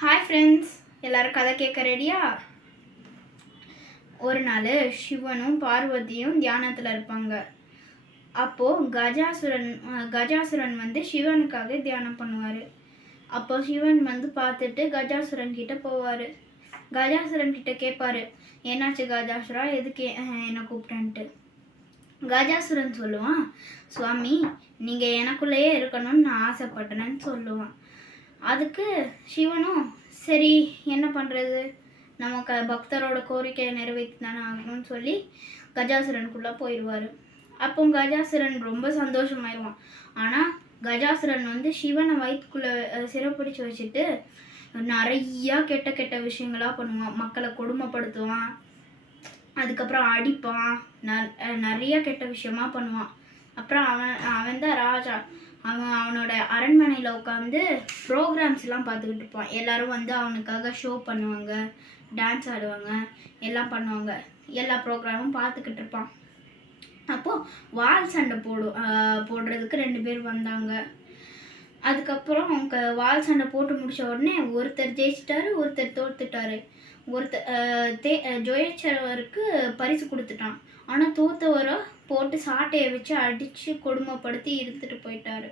Hi friends, எல்லோரும் கதை கேட்க ரெடியா? ஒரு நாள் சிவனும் பார்வதியும் தியானத்தில் இருப்பாங்க. அப்போது கஜாசுரன் வந்து சிவனுக்காக தியானம் பண்ணுவார். அப்போது சிவன் வந்து பார்த்துட்டு கஜாசுரன் கிட்ட போவார். கஜாசுரன் கிட்ட கேட்பாரு, என்னாச்சு கஜாசுரா, எதுக்கு என்னை கூப்பிட்டேன்ட்டு. கஜாசுரன் சொல்லுவான், சுவாமி நீங்கள் எனக்குள்ளேயே இருக்கணும்னு நான் ஆசைப்பட்டேன்னு சொல்லுவான். அதுக்கு சிவனும் சரி என்ன பண்ணுறது, நமக்கு பக்தரோட கோரிக்கையை நிறைவேற்றி தானே ஆகணும்னு சொல்லி கஜாசுரனுக்குள்ளே போயிடுவார். அப்போ கஜாசுரன் ரொம்ப சந்தோஷமாயிடுவான். ஆனால் கஜாசுரன் வந்து சிவனை வயிற்றுக்குள்ளே சிறப்பிடிச்சு வச்சுட்டு நிறையா கெட்ட கெட்ட விஷயங்களாக பண்ணுவான். மக்களை கொடுமைப்படுத்துவான், அதுக்கப்புறம் அடிப்பான், நிறைய கெட்ட விஷயமா பண்ணுவான். அப்புறம் அவன் தான் ராஜா. அவனோட அரண்மனையில் உட்காந்து ப்ரோக்ராம்ஸ்லாம் பார்த்துக்கிட்டு இருப்பான். எல்லோரும் வந்து அவனுக்காக ஷோ பண்ணுவாங்க, டான்ஸ் ஆடுவாங்க, எல்லாம் பண்ணுவாங்க. எல்லா ப்ரோக்ராமும் பார்த்துக்கிட்டு இருப்பான். அப்போது வால் சண்டை போடுறதுக்கு 2 பேர் வந்தாங்க. அதுக்கப்புறம் வால் சண்டை போட்டு முடித்த உடனே ஒருத்தர் ஜெயிச்சிட்டாரு, ஒருத்தர் தோத்துட்டாரு. ஜெயிச்சவருக்கு பரிசு கொடுத்துட்டான். ஆனால் தோத்தவரை போட்டு சாட்டையை வச்சு அடித்து கொடுமைப்படுத்தி இழுத்துட்டு போயிட்டாரு.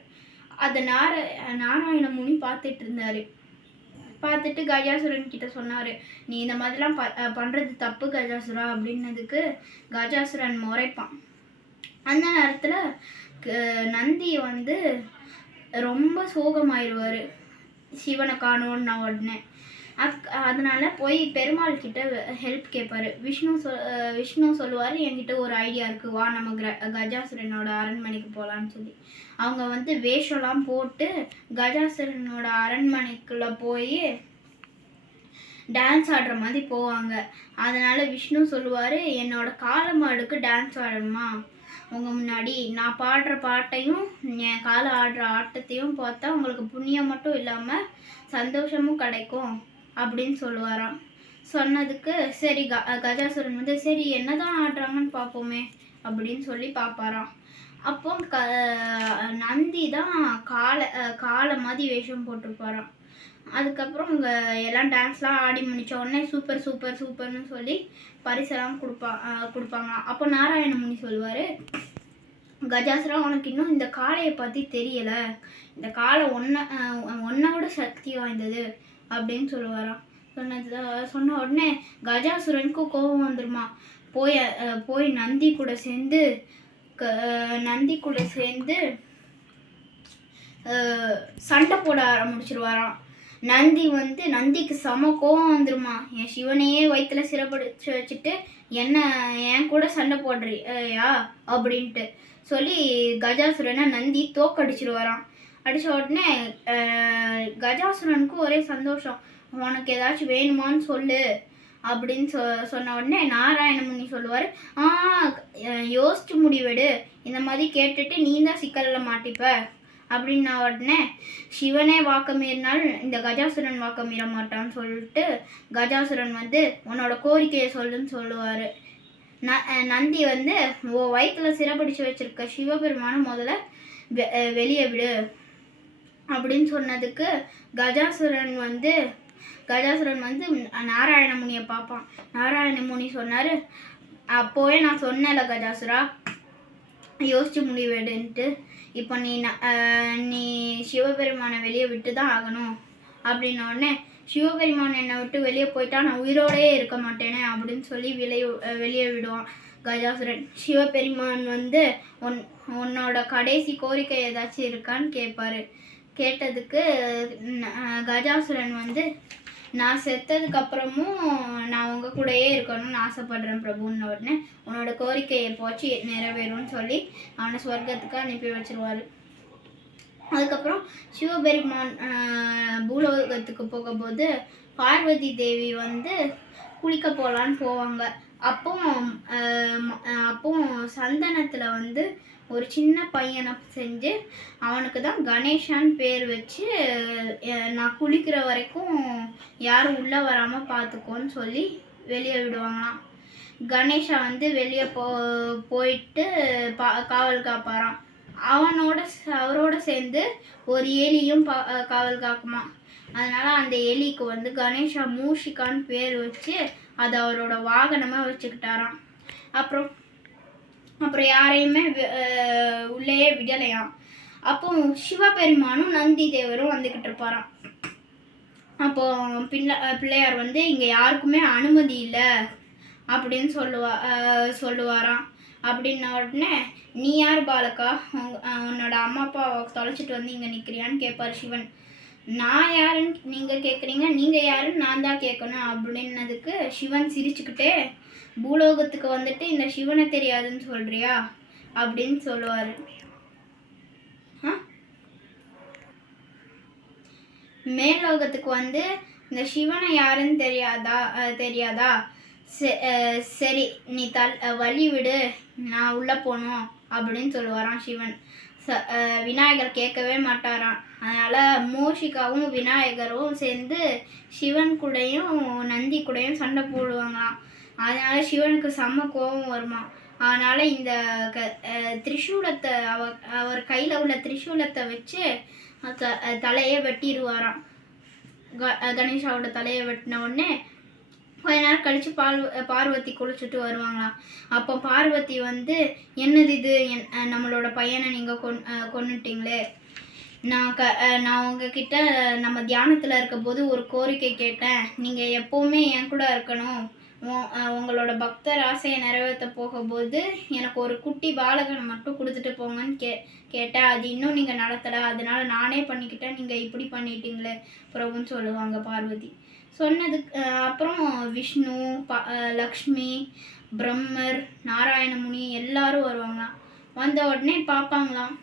அதை நாராயண முனி பார்த்துட்டு இருந்தார். பார்த்துட்டு கஜாசுரன் கிட்ட சொன்னார், நீ இந்த மாதிரிலாம் பண்ணுறது தப்பு கஜாசுரா அப்படின்னதுக்கு கஜாசுரன் முறைப்பான். அந்த நேரத்தில் நந்தி வந்து ரொம்ப சோகமாயிடுவார் சிவனை காணோன்னா உடனே. அதனால போய் பெருமாள் கிட்ட ஹெல்ப் கேட்பாரு. விஷ்ணு சொல்லுவார், என்கிட்ட ஒரு ஐடியா இருக்குது, வா நம்ம கஜாசுரனோட அரண்மனைக்கு போகலான்னு சொல்லி. அவங்க வந்து வேஷம்லாம் போட்டு கஜாசுரனோட அரண்மனைக்குள்ளே போய் டான்ஸ் ஆடுற மாதிரி போவாங்க. அதனால விஷ்ணு சொல்லுவார், என்னோட காளை மாடுக்கு டான்ஸ் ஆடணுமா, உங்கள் முன்னாடி நான் பாடுற பாட்டையும் என் காலை ஆடுற ஆட்டத்தையும் பார்த்தா உங்களுக்கு புண்ணியம் மட்டும் இல்லாமல் சந்தோஷமும் கிடைக்கும் அப்படின்னு சொல்லுவாராம். சொன்னதுக்கு சரி கஜாசுரன் வந்து சரி என்னதான் ஆடுறாங்கன்னு பார்ப்போமே அப்படின்னு சொல்லி பார்ப்பாராம். அப்போ நந்தி தான் காளை மாதிரி வேஷம் போட்டிருப்பாராம். அதுக்கப்புறம் எல்லாம் டான்ஸ்லாம் ஆடி முடிச்ச உடனே சூப்பர் சூப்பர் சூப்பர்னு சொல்லி பரிசெல்லாம் கொடுப்பாங்களாம். அப்போ நாராயண முனி சொல்லுவார், கஜாசுரா உனக்கு இன்னும் இந்த காளையை பற்றி தெரியலை, இந்த காளை ஒன்னோட சக்தி வாய்ந்தது அப்படின்னு சொல்லுவாராம். சொன்ன உடனே கஜாசுரனுக்கும் கோபம் வந்துருமா. போய் நந்தி கூட சேர்ந்து சண்டை போட ஆரம்பிச்சிருவாராம். நந்திக்கு செம கோபம் வந்துருமா, என் சிவனையே வயிற்றுல சிறப்பிடிச்சு வச்சுட்டு என்ன என் கூட சண்டை போடுறியா அப்படின்ட்டு சொல்லி கஜாசுரனை நந்தி தோக்கடிச்சிருவாராம். அடித்த உடனே கஜாசுரனுக்கு ஒரே சந்தோஷம், உனக்கு ஏதாச்சும் வேணுமான்னு சொல்லு அப்படின்னு சொன்ன உடனே நாராயண முனி சொல்லுவார், யோசிச்சு முடிவெடு, இந்த மாதிரி கேட்டுட்டு நீ தான் சிக்கலில் மாட்டிப்ப அப்படின்ன உடனே சிவனே வாக்க மீறினால் இந்த கஜாசுரன் வாக்க மீற மாட்டான்னு சொல்லிட்டு கஜாசுரன் வந்து உன்னோட கோரிக்கையை சொல்லுன்னு சொல்லுவார். நந்தி வந்து வயிற்றுல சிறப்பிடிச்சு வச்சிருக்க சிவபெருமான முதல்ல வெளியே விடு அப்படின்னு சொன்னதுக்கு கஜாசுரன் வந்து நாராயண முனியை பார்ப்பான். நாராயண முனி சொன்னார், அப்போவே நான் சொன்னேன்ல கஜாசுரா, யோசிச்சு முடிவெடுன்ட்டு, இப்போ நீ சிவபெருமானை வெளியே விட்டு தான் ஆகணும் அப்படின்ன உடனே சிவபெருமான் என்னை விட்டு வெளியே போயிட்டா நான் உயிரோடையே இருக்க மாட்டேனே அப்படின்னு சொல்லி வெளியே விடுவான் கஜாசுரன். சிவபெருமான் வந்து உன்னோட கடைசி கோரிக்கை ஏதாச்சும் இருக்கான்னு கேட்பாரு. கேட்டதுக்கு கஜாசுரன் வந்து நான் செத்ததுக்கு அப்புறமும் நான் உங்கள் கூடயே இருக்கணும்னு ஆசைப்படுறேன் பிரபுன்ன உடனே உன்னோட கோரிக்கையை போச்சு நிறைவேறும்னு சொல்லி அவனை சொர்க்கத்துக்கு அனுப்பி வச்சிருவாரு. அதுக்கப்புறம் சிவபெருமான் பூலோகத்துக்கு போகும்போது பார்வதி தேவி வந்து குளிக்க போகலான்னு போவாங்க. அப்போ சந்தனத்தில் வந்து ஒரு சின்ன பையனை செஞ்சு அவனுக்கு தான் கணேஷான்னு பேர் வச்சு நான் குளிக்கிற வரைக்கும் யாரும் உள்ளே வராமல் பார்த்துக்கோன்னு சொல்லி வெளியே விடுவாங்களாம். கணேஷா வந்து வெளியே போயிட்டு காவல் காப்பாராம். அவரோட சேர்ந்து ஒரு ஏலியும் காவல் காக்குமா. அதனால அந்த எலிக்கு வந்து கணேஷா மூஷிகான்னு பேர் வச்சு அதை அவரோட வாகனமாக வச்சுக்கிட்டாராம். அப்புறம் அப்புறம் யாரையுமே உள்ளேயே விடலையாம். அப்போ சிவபெருமானும் நந்தி தேவரும் வந்துக்கிட்டு இருப்பாராம். அப்போ பிள்ளையார் வந்து இங்கே யாருக்குமே அனுமதி இல்லை அப்படின்னு சொல்லுவாராம். அப்படின்ன உடனே நீ யார் பாலக்கா, உன்னோட அம்மா அப்பா தொலைச்சிட்டு வந்து இங்கே நிற்கிறியான்னு கேட்பார் சிவன். நான் யாருன்னு நீங்கள் கேட்குறீங்க, நீங்கள் யாருன்னு நான் தான் கேட்கணும் அப்படின்னதுக்கு சிவன் சிரிச்சுக்கிட்டே பூலோகத்துக்கு வந்துட்டு இந்த சிவனை தெரியாதுன்னு சொல்றியா அப்படின்னு சொல்லுவார். மேல்லோகத்துக்கு வந்து இந்த சிவனை யாருன்னு தெரியாதா சரி நீ வழி விடு, நான் உள்ளே போகணும் அப்படின்னு சொல்லுவாராம் சிவன். விநாயகர் கேட்கவே மாட்டாராம். அதனால் மூஷிகாவும் விநாயகரும் சேர்ந்து சிவன் கூடயும் நந்தி கூடயும் சண்டை போடுவாங்களாம். அதனால் சிவனுக்கு செம்ம கோபம் வருமா. அதனால் இந்த திரிசூலத்தை அவர் கையில் உள்ள திரிசூலத்தை வச்சு தலையை வெட்டிடுவாராம். கணேஷாவோட தலையை வெட்டின உடனே கொஞ்ச நேரம் கழித்து பார்வதி குளிச்சுட்டு வருவாங்களாம். அப்போ பார்வதி வந்து என்னது இது, நம்மளோட பையனை நீங்கள் கொன்னுட்டீங்களே, நான் உங்ககிட்ட நம்ம தியானத்தில் இருக்க போது ஒரு கோரிக்கை கேட்டேன், நீங்கள் எப்போவுமே என் கூட இருக்கணும், உங்களோட பக்தர் ஆசையை நிறைவேற்ற போகும்போது எனக்கு ஒரு குட்டி பாலகனை மட்டும் கொடுத்துட்டு போங்கன்னு கேட்டேன். அது இன்னும் நீங்கள் நடத்தலை, அதனால நானே பண்ணிக்கிட்டேன், நீங்கள் இப்படி பண்ணிட்டீங்களே பிரபுன்னு சொல்லுவாங்க பார்வதி. சொன்னதுக்கு அப்புறம் விஷ்ணு, லக்ஷ்மி, பிரம்மர், நாராயணமுனி எல்லாரும் வருவாங்களாம். வந்த உடனே பார்ப்பாங்களாம்,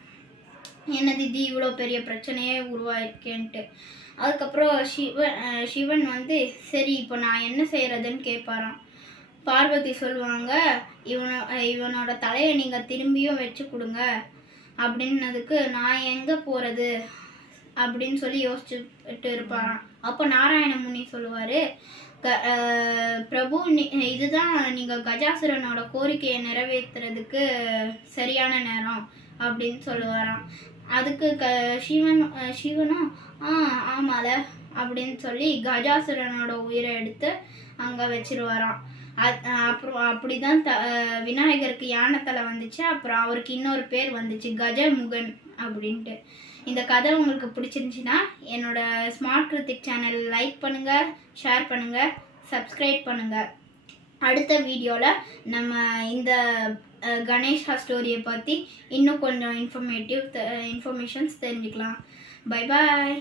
என்னது இது இவ்வளோ பெரிய பிரச்சனையே உருவாயிருக்கேன்ட்டு. அதுக்கப்புறம் சிவன் வந்து சரி இப்போ நான் என்ன செய்கிறதுன்னு கேட்பாராம். பார்வதி சொல்லுவாங்க, இவனோட தலையை நீங்கள் திரும்பியும் வச்சு கொடுங்க அப்படின்னதுக்கு நான் எங்கே போகிறது அப்படின்னு சொல்லி யோசிச்சுட்டு இருப்பாராம். அப்போ நாராயணமுனி சொல்லுவார், பிரபு இதுதான் நீங்கள் கஜாசுரனோட கோரிக்கையை நிறைவேற்றுறதுக்கு சரியான நேரம் அப்படின்னு சொல்லுவாராம். அதுக்கு சிவனும் ஆமால அப்படின்னு சொல்லி கஜாசுரனோட உயிரை எடுத்து அங்கே வச்சிருவாராம். அப்புறம் அப்படிதான் விநாயகருக்கு யானைத்தலை வந்துச்சு. அப்புறம் அவருக்கு இன்னொரு பேர் வந்துச்சு, கஜமுகன் அப்படின்ட்டு. இந்த கதை உங்களுக்கு பிடிச்சிருந்துச்சின்னா என்னோட ஸ்மார்ட் கிருத்திக் சேனல் லைக் பண்ணுங்கள், ஷேர் பண்ணுங்கள், சப்ஸ்கிரைப் பண்ணுங்கள். அடுத்த வீடியோவில் நம்ம இந்த கணேஷா ஸ்டோரியை பற்றி இன்னும் கொஞ்சம் இன்ஃபர்மேஷன்ஸ் தெரிஞ்சுக்கலாம். Bye bye.